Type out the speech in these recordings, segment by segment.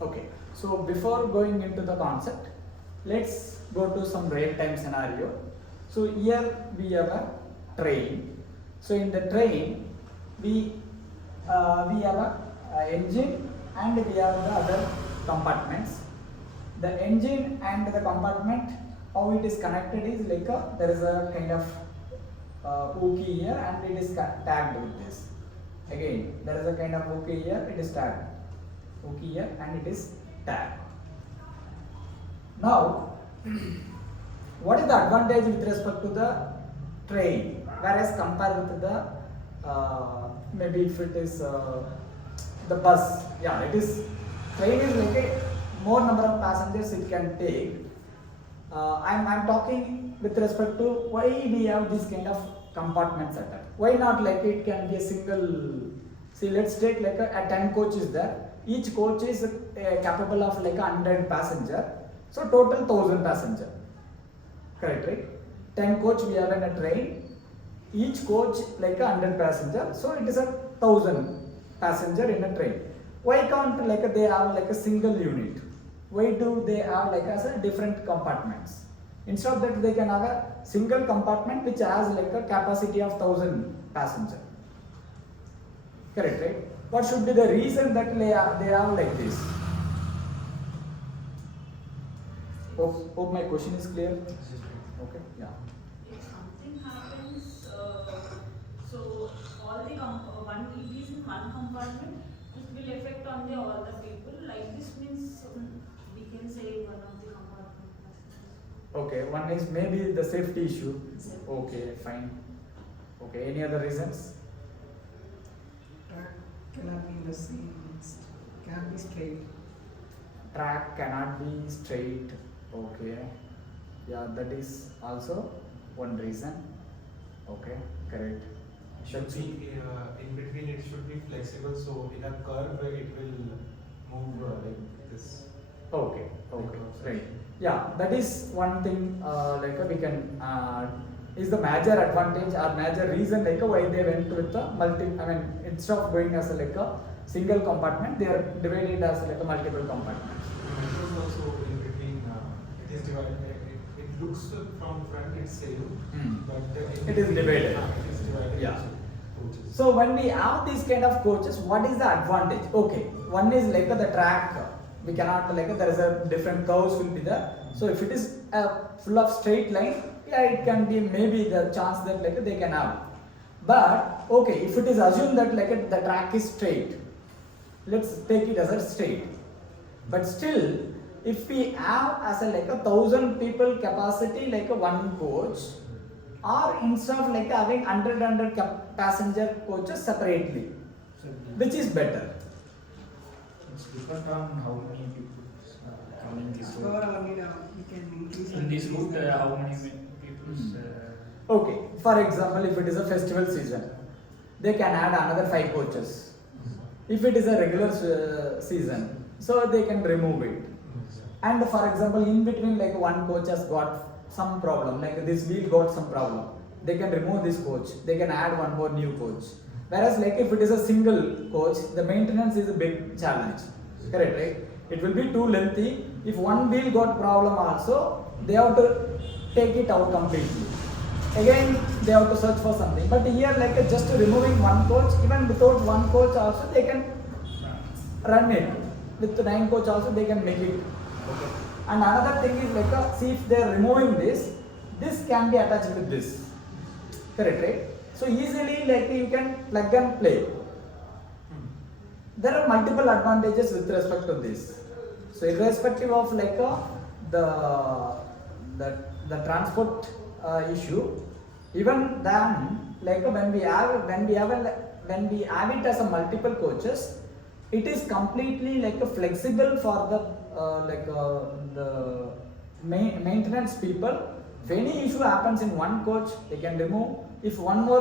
Okay, so before going into the concept, let's go to some real-time scenario. So here we have a train. So in the train, we have a engine and we have the other compartments. The engine and the compartment, how it is connected is like there is a kind of hook here and it is tagged with this. Again, there is a kind of hook here, it is tagged. Hook here and it is tagged. Now, what is the advantage with respect to the train? Whereas compared with the maybe if it is the bus, yeah, it is train is like a more number of passengers it can take. I'm talking with respect to why we have this kind of compartment setup. Why not like it can be a single? See, let's take like a 10 coach is there. Each coach is capable of like 100 passenger. So total 1000 passenger. Correct, right? 10 coach we have in a train. Each coach like 100 passenger. So it is a 1000 passenger in a train. Why can't like they have like a single unit? Why do they have like as a different compartments? Instead of that, they can have a single compartment which has like a capacity of 1000 passenger. Correct, right? What should be the reason that they have like this? Hope my question is clear. Okay, yeah. If something happens, so all the one it is in one compartment, it will affect on the all the people. Like this means we can say one of the compartment. Okay, one is maybe the safety issue. Okay, fine. Okay, any other reasons? Track cannot be in the same, cannot be straight. Track cannot be straight. Okay, yeah, that is also one reason. Okay, correct. Should be in between. It should be flexible. So in a curve, it will move like this. Okay, okay, right. Yeah, that is one thing. Like we can is the major advantage or major reason like why they went with the instead of going as a like a single compartment, they are divided as like a multiple compartments. Metros also in between. It is divided. It looks from front it's same, but it is divided. It is divided. Yeah. Coaches. So when we have these kind of coaches, what is the advantage? Okay, one is like the track. We cannot like there is a different curves will be there. So if it is full of straight line, yeah, it can be maybe the chance that like they can have. But okay, if it is assumed that like the track is straight, let's take it as a straight. But still, if we have as a like 1000 people capacity like a one coach, or instead of like having 100 passenger coaches separately, which is better? It's depend on how many people coming this Or route. we can increase In this route, how many people? Okay, for example, if it is a festival season, they can add another 5 coaches. If it is a regular season, so they can remove it. And for example, in between like one coach has got some problem, like this wheel got some problem, they can remove this coach, they can add one more new coach. Whereas like if it is a single coach, the maintenance is a big challenge. Correct, right? It will be too lengthy. If one wheel got problem also, they have to take it out completely. Again, they have to search for something. But here like just removing one coach, even without one coach also they can run it. With 9 coach also they can make it. Okay. And another thing is like see if they are removing this can be attached with this. Correct, right? So easily like you can plug and play. There are multiple advantages with respect to this. So irrespective of like the transport issue, even then like when we have it as a multiple coaches, it is completely like flexible for the maintenance people. If any issue happens in one coach, they can remove. If one more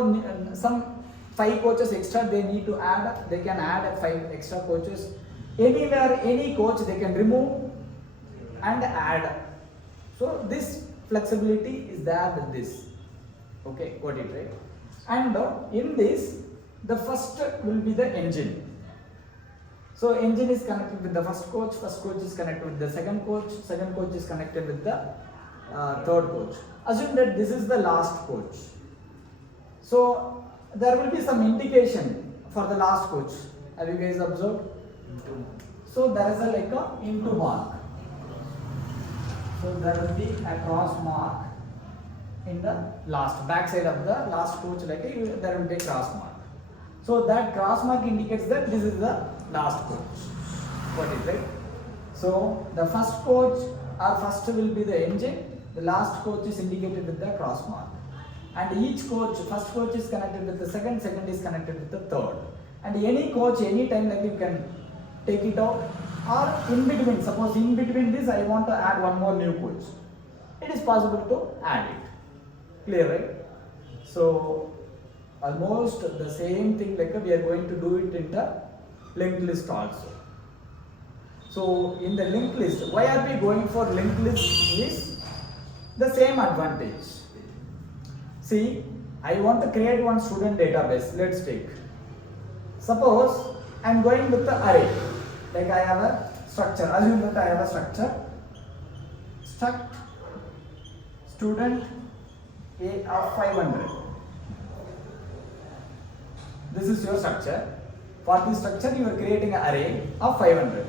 some 5 coaches extra they need to add, they can add 5 extra coaches. Anywhere, any coach they can remove and add. So this flexibility is there with this. Okay, got it, right? And in this, the first will be the engine. So engine is connected with the first coach is connected with the second coach is connected with the third coach. Assume that this is the last coach. So there will be some indication for the last coach. Have you guys observed? So there is a like a into mark. So there will be a cross mark in the back side of the last coach, like there will be a cross mark. So that cross mark indicates that this is the last coach. What is it? So the first coach will be the engine, the last coach is indicated with the cross mark. And each coach, first coach is connected with the second is connected with the third. And any coach, any time, like you can take it out, or in between, suppose in between this I want to add one more new coach. It is possible to add it. Clear, right? So almost the same thing, like we are going to do it in the linked list also. So in the linked list, why are we going for linked list is the same advantage. See, I want to create one student database. Let's take. Suppose I am going with the array. Like I have a structure. Assume that I have a structure. Struct student A of 500. This is your structure. For this structure, you are creating an array of 500.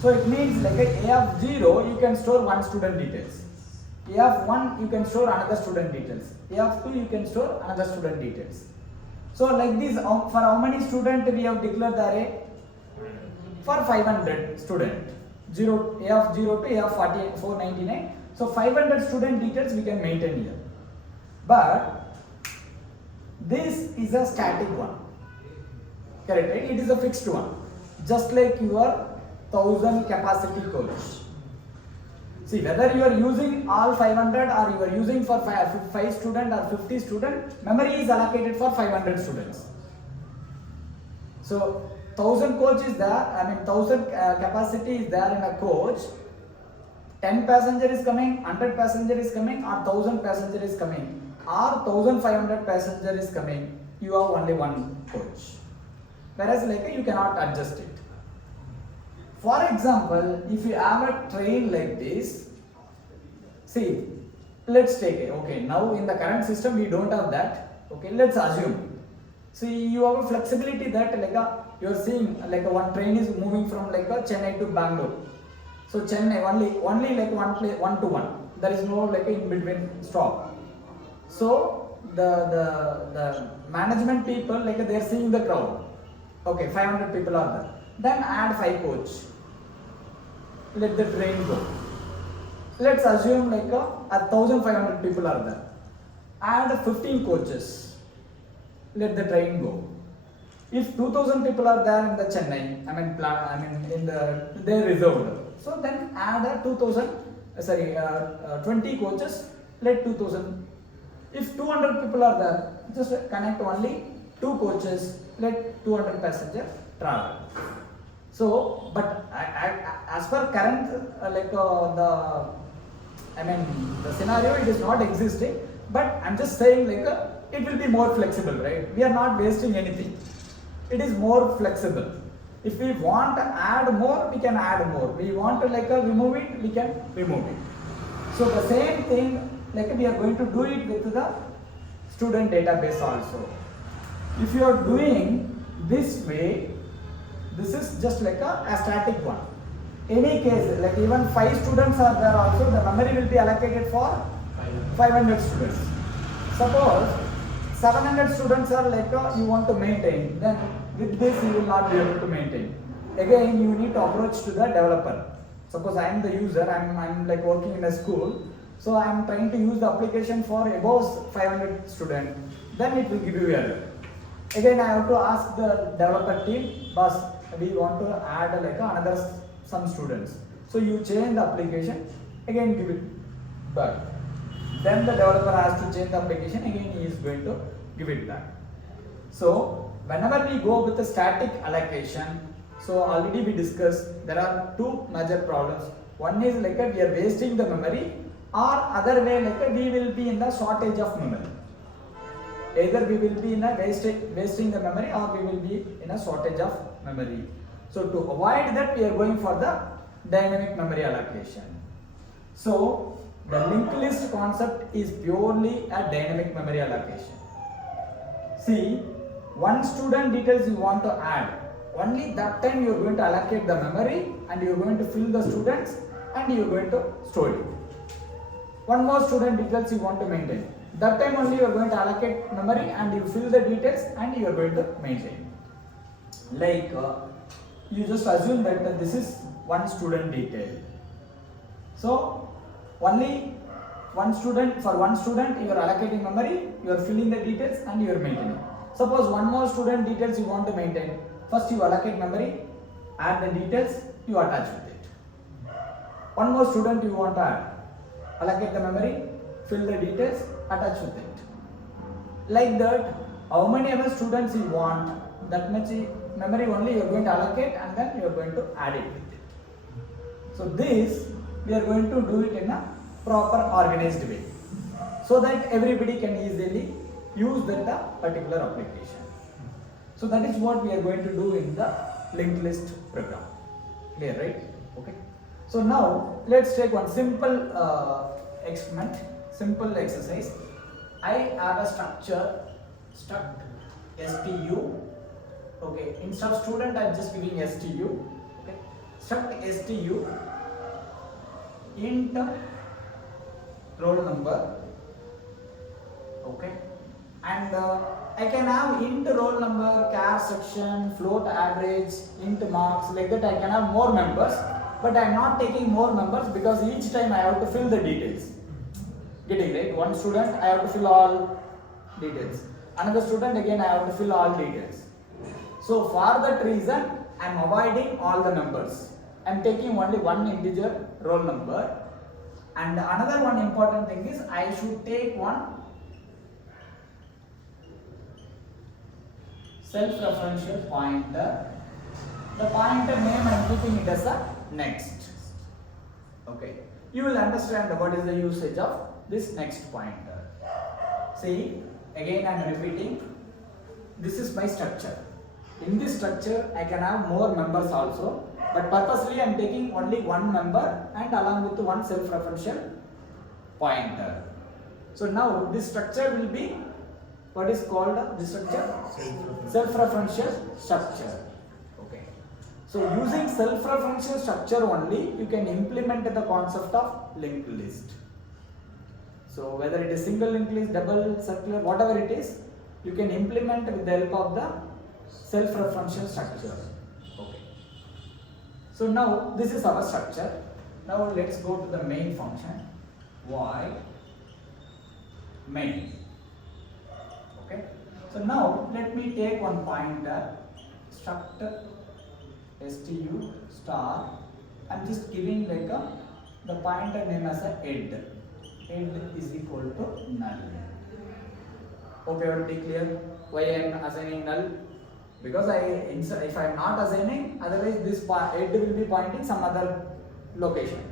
So it means like a of 0, you can store one student details. A of 1, you can store another student details. A of 2, you can store another student details. So like this, for how many students we have declared the array? For 500 student. A of 0 to A of 499. So 500 student details we can maintain here. But this is a static one. Correct, right? It is a fixed one. Just like your 1000 capacity coach. See, whether you are using all 500 or you are using for 5 student or 50 student, memory is allocated for 500 students. So 1000 coach is there, 1000 capacity is there in a coach. 10 passenger is coming, 100 passenger is coming, or 1000 passenger is coming, or 1500 passenger is coming. You have only one coach. Whereas like you cannot adjust it. For example, if you have a train like this, see, let's take it. Okay, now in the current system we don't have that. Okay, let's assume. See, you have a flexibility that like you are seeing like one train is moving from like Chennai to Bangalore. So Chennai only like one to one. There is no like in between stop. So the management people like they are seeing the crowd. Okay, 500 people are there. Then add 5 coach. Let the train go. Let's assume like 1500 people are there. Add 15 coaches. Let the train go. If 2000 people are there in the Chennai, they're reserved. So then add 20 coaches. Let 2000. If 200 people are there, just connect only 2 coaches. Let 200 passengers travel. So, but as per current the scenario, it is not existing. But I'm just saying like it will be more flexible, right? We are not wasting anything. It is more flexible. If we want to add more, we can add more. We want to remove it, we can remove it. So the same thing, we are going to do it with the student database also. If you are doing this way, this is just like a static one. Any case, like even 5 students are there also, the memory will be allocated for 500 students. Suppose 700 students are you want to maintain, then with this you will not be able to maintain. Again, you need to approach to the developer. Suppose I am the user, I'm working in a school, so I am trying to use the application for above 500 students, then it will give you error. Again, I have to ask the developer team, boss, we want to add another some students. So you change the application, again give it back. Then the developer has to change the application, again he is going to give it back. So whenever we go with the static allocation, so already we discussed there are 2 major problems. One is we are wasting the memory, or other way we will be in the shortage of memory. Either we will be in a wasting the memory, or we will be in a shortage of memory. So to avoid that, we are going for the dynamic memory allocation. So the linked list concept is purely a dynamic memory allocation. See, one student details you want to add, only that time you are going to allocate the memory and you are going to fill the students and you are going to store it. One more student details you want to maintain, that time only you are going to allocate memory and you fill the details and you are going to maintain. Like you just assume that this is one student detail. So only one student, for one student you are allocating memory, you are filling the details and you are maintaining. Suppose one more student details you want to maintain, first you allocate memory, add the details, you attach with it. One more student you want to add, allocate the memory, fill the details, attach with it. Like that, how many ever students you want, that much memory only you are going to allocate and then you are going to add it with it. So this we are going to do it in a proper organized way, so that everybody can easily use that particular application. So that is what we are going to do in the linked list program. Clear, right? Okay. So now let's take one simple experiment, simple exercise. I have a structure, struct stu. Okay, instead of student, I am just giving stu. Okay, struct stu int roll number. Okay, and I can have int roll number, char section, float average, int marks, like that. I can have more members, but I am not taking more members because each time I have to fill the details. Getting right? One student, I have to fill all details. Another student, again I have to fill all details. So for that reason, I am avoiding all the numbers. I am taking only one integer roll number. And another one important thing is I should take one self-referential pointer. The pointer name I am keeping it as a next. Okay. You will understand what is the usage of this next pointer. See, again I am repeating, this is my structure. In this structure I can have more members also, but purposely I am taking only one member and along with one self-referential pointer. So now this structure will be what is called this structure? Self-referential structure. Okay. So using self-referential structure only you can implement the concept of linked list. So whether it is single linked list, double, circular, whatever it is, you can implement with the help of the self-referential structure. Okay. So now this is our structure. Now let's go to the main function. Void main. Okay. So now let me take one pointer, struct stu star. I'm just giving like the pointer name as a head. Head is equal to null. Hope everybody clear why I am assigning null? Because if I am not assigning, otherwise this head will be pointing some other location.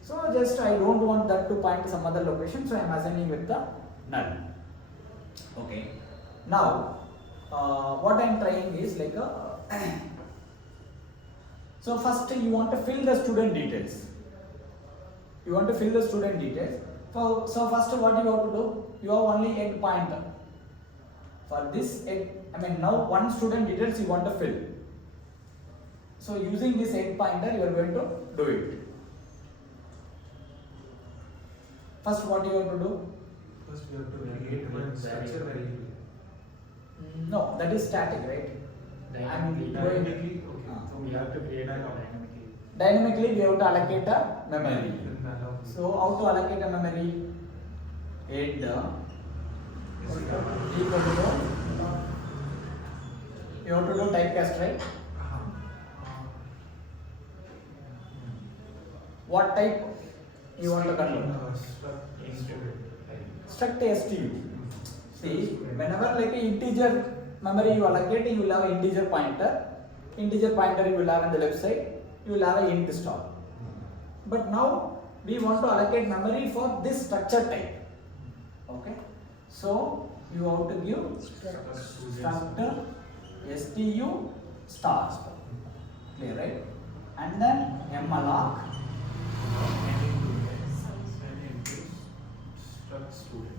So just I don't want that to point to some other location, so I am assigning with the null. Okay. Now what I am trying is like so first you want to fill the student details. You want to fill the student details. So first what you have to do? You have only egg pointer. For this egg, now one student details you want to fill. So using this egg pointer you are going to do it. First what you have to do? First we have to create one structure variable. No, that is static, right? Dynamically, okay. So we have to create a dynamically. Dynamically we have to allocate a memory. Then allow- So how to allocate a memory? Head equal to you have to do typecast, right? What type you want to control? Struct stu. See, whenever like an integer memory you allocate, you will have an integer pointer. Integer pointer you will have on the left side. You will have an int star. But now we want to allocate memory for this structure type. Okay. So you have to give structure stu star. Clear, right? And then malloc. Struct student.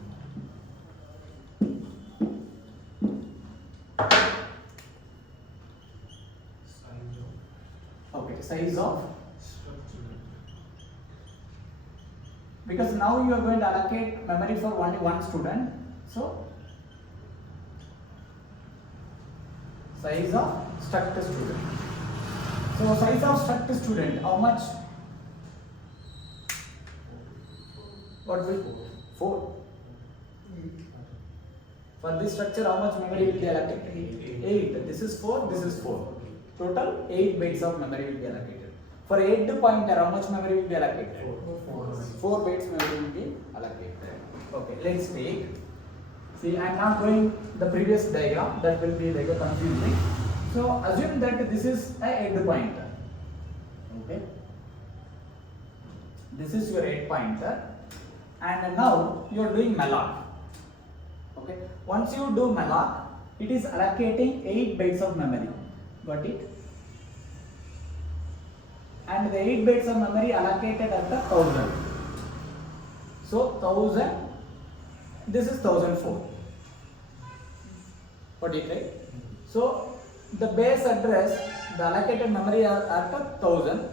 Okay, size of, Struct student. because now you are going to allocate memory for only one student. So size of struct student. So size of struct student, how much? What will 4? For this structure, how much memory will be allocated? 8. This is 4, this is 4. Total 8 bytes of memory will be allocated. For 8 pointer, how much memory will be allocated? 4 bytes memory will be allocated. Okay, let's take. See, I am not going the previous diagram, that will be like a confusing. So assume that this is a 8 pointer. Okay. This is your 8 pointer. And now you are doing malloc. Okay. Once you do malloc, it is allocating 8 bytes of memory. Got it? And the 8 bytes of memory allocated at the 1000. So 1000. This is 1004. Got it, right? So the base address, the allocated memory are at 1000.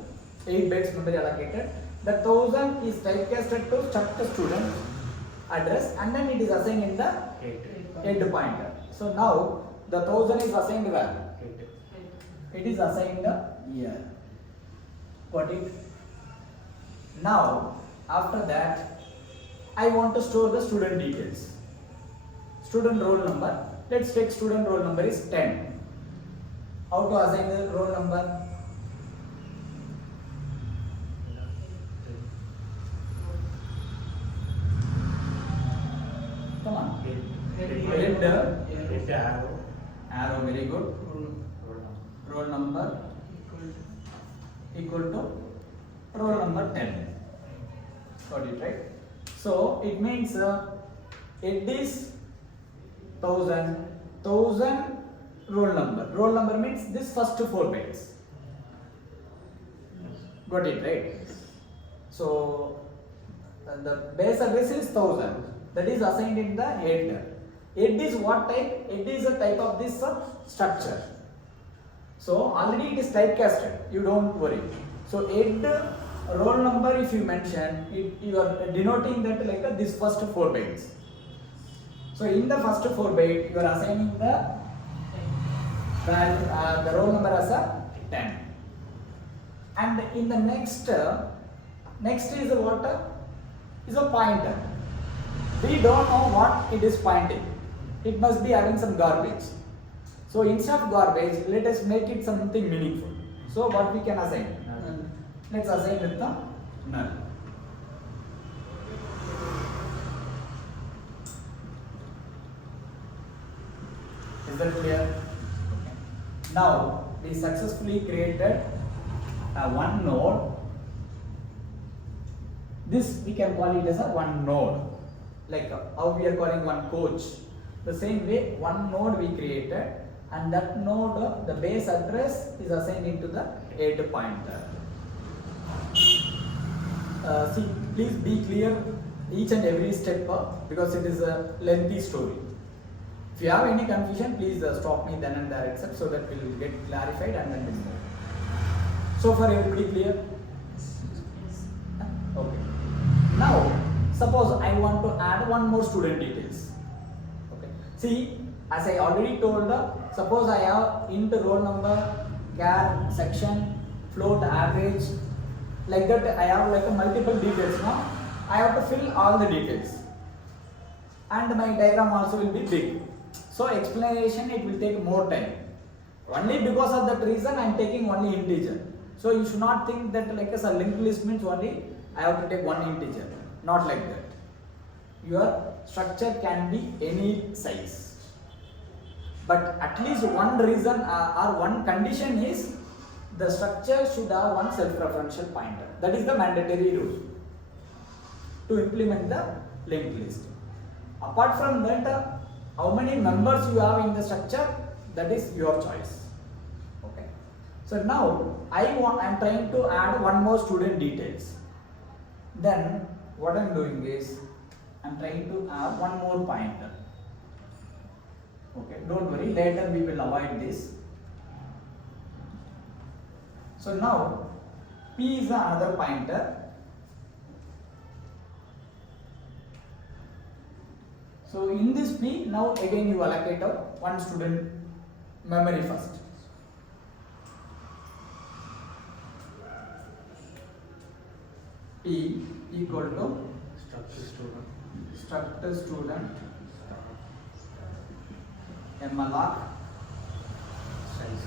8 bytes memory allocated. The 1000 is typecasted to struct student address, and then it is assigned in the 8 pointer. So now the 1000 is assigned where? It is assigned here. Got it? Now after that, I want to store the student details. Student roll number. Let's take student roll number is 10. How to assign the roll number? Come on. Hit arrow, very good. Roll number equal to roll number 10. Got it, right? So it means it is 1000 roll number. Roll number means this first 4 bytes. Got it, right? So the base address is 1000. That is assigned in the head. Head is what type? Head is a type of this structure. So already it is typecasted. You don't worry. So head roll number, if you mention, you are denoting that like this first 4 bytes. So in the first 4 byte, you are assigning the roll number as a 10. And in the next is what? Is a pointer. We don't know what it is pointing. It must be having some garbage. So instead of garbage, let us make it something meaningful. So what we can assign? Let's assign with the null. Is that clear? Now we successfully created one node. This we can call it as a one node. Like how we are calling one coach. The same way, one node we created, and that node, the base address is assigned into the 8 pointer. See, please be clear each and every step because it is a lengthy story. If you have any confusion, please stop me then and there, except so that we will get clarified and then we'll move. So far, everybody clear? Okay. Now, suppose I want to add one more student details. Okay. See, as I already told, suppose I have int roll number, char, section, float, average. Like that, I have like a multiple details now. I have to fill all the details, and my diagram also will be big. So explanation, it will take more time. Only because of that reason, I am taking only integer. So you should not think that like a linked list means only I have to take one integer. Not like that. Your structure can be any size. But at least one reason or one condition is the structure should have one self-referential pointer. That is the mandatory rule to implement the linked list. Apart from that, how many members you have in the structure, that is your choice. Okay. So now I'm trying to add one more student details. Then what I'm doing is I'm trying to add one more pointer. Okay, don't worry, later we will avoid this. So now P is another pointer. So in this P, now again you allocate a one student memory first. P equal to structure student malloc size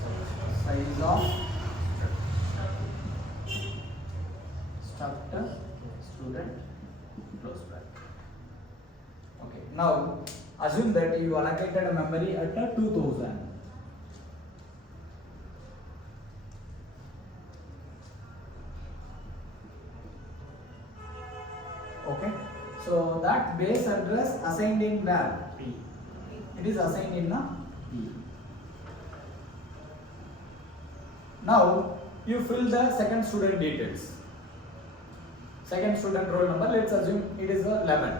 of structure student close bracket. Okay, now assume that you allocated a memory at a 2000. Okay, so that base address assigned in where? P. It is assigned in a P. Now you fill the second student details. Second student roll number, let's assume it is a 11.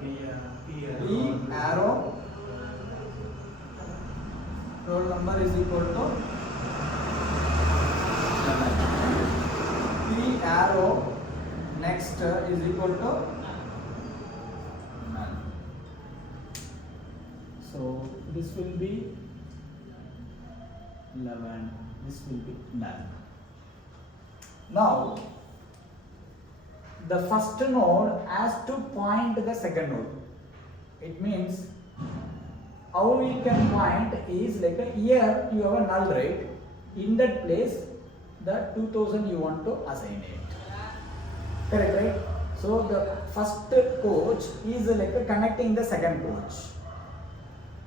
P arrow roll number is equal to 11. P arrow next is equal to none. So this will be 11, this will be none. Now the first node has to point to the second node. It means how we can point is like a here you have a null, right? In that place the 2000 you want to assign it. Correct, right? So the first coach is like a connecting the second coach.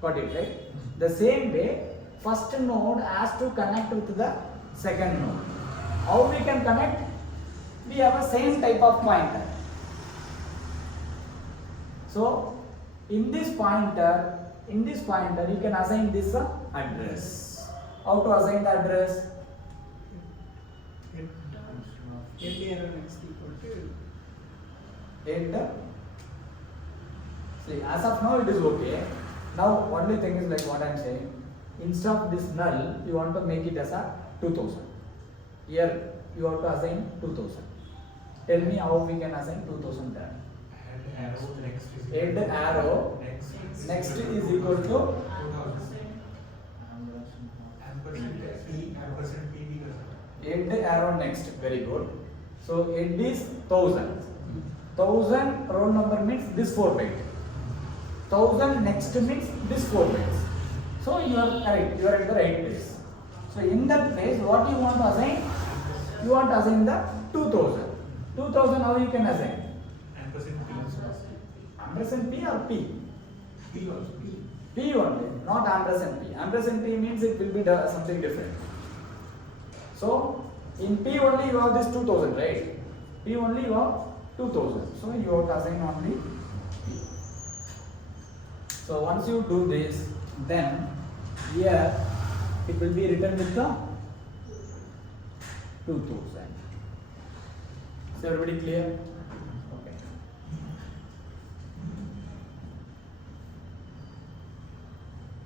Got it, right? The same way first node has to connect with the second node. How we can connect? We have a same type of pointer. So in this pointer you can assign this address. How to assign the address? Head arrow next equal to Head. See, as of now it is okay. Now only thing is like what I am saying. Instead of this null, you want to make it as a 2000. Here you have to assign 2000. Tell me how we can assign 2000 there. Head arrow next is equal to head arrow next. Very good. So head is 1000. 1000 roll number means this 4 byte. 1000 next means this 4 bytes. So you are correct. You are at the right place. So in that place, what you want to assign? You want to assign the 2000. 2000 how you can assign? Ampersand P or P? P only, not ampersand P. Ampersand P means it will be something different. So in P only you have this 2000, right? P only you have 2000. So you have to assign only P. So once you do this, then here it will be written with the 2000. Is everybody clear? Okay.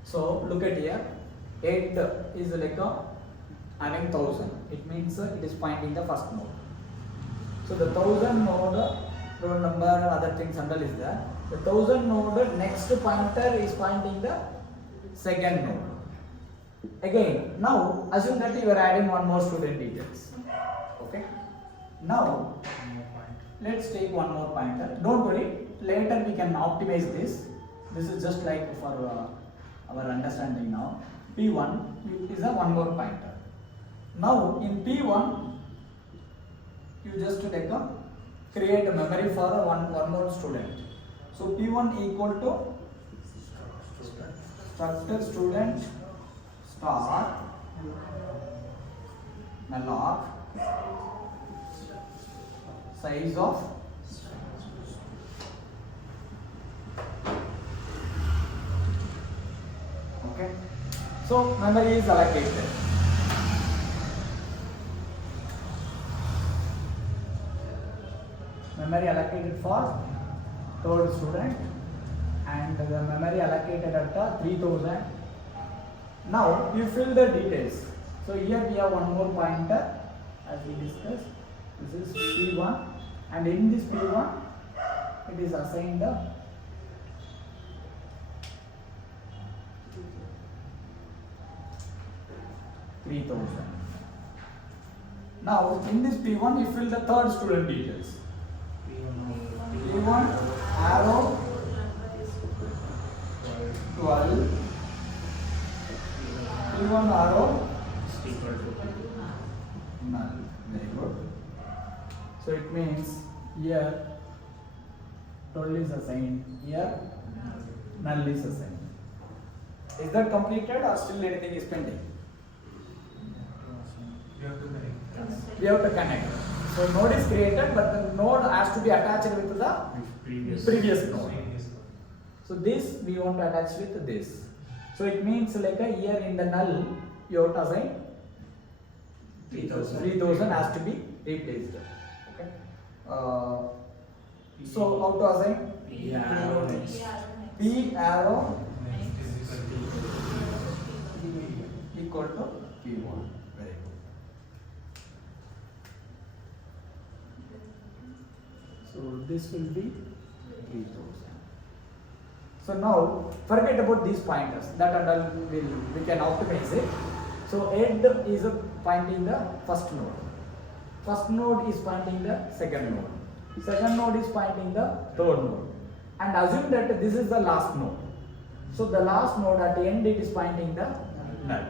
So look at here. 8 is like a having 1000. It means it is pointing the first node. So the 1000 node roll number and other things handle is there. The 1000 node next pointer is pointing the second node. Again, now assume that you are adding one more student details. Okay. Now let's take one more pointer. Don't worry, later we can optimize this. This is just like for our understanding now. P1 is a one more pointer. Now in P1 you just take create a memory for one more student. So P1 equal to structure student star malloc size of okay. So memory is allocated. memory allocated for third student and the memory allocated at 3000. Now you fill the details. So here we have one more pointer as we discussed. This is P1 and in this P1 it is assigned the 3000. Now in this P1 you fill the third student details. P1 arrow 12. P1 arrow null. Very good. So it means here 12 is assigned, here null is assigned. Is that completed or still anything is pending? You have to connect. We have to connect. So node is created, but the node has to be attached with the previous node. So this we want to attach with this. So it means like a here in the null you have to assign 3000 has to be replaced. Okay. So how to assign? P arrow equal to P1. Very good. So this will be 3000. So now forget about these pointers. That and all we can optimize it. So head is pointing the first node. First node is pointing the second node. Second node is pointing the third node. And assume that this is the last node. So the last node at the end it is pointing the null.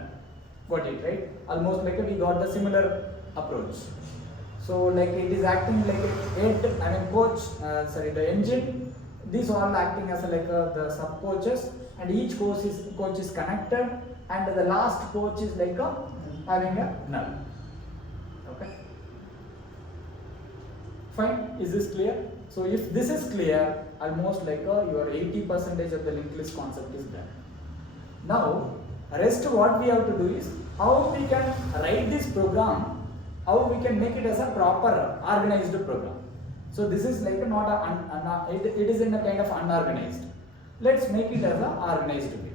Got it, right? Almost like we got the similar approach. So like it is acting like a head, I mean coach, the engine. These all acting as like the sub coaches, and each coach is connected, and the last coach is like having a null. Okay. Fine. Is this clear? So if this is clear, almost like your 80% of the linked list concept is done. Now, rest what we have to do is how we can write this program, how we can make it as a proper organized program. So this is like not it is in a kind of unorganized. Let's make it as a organized way.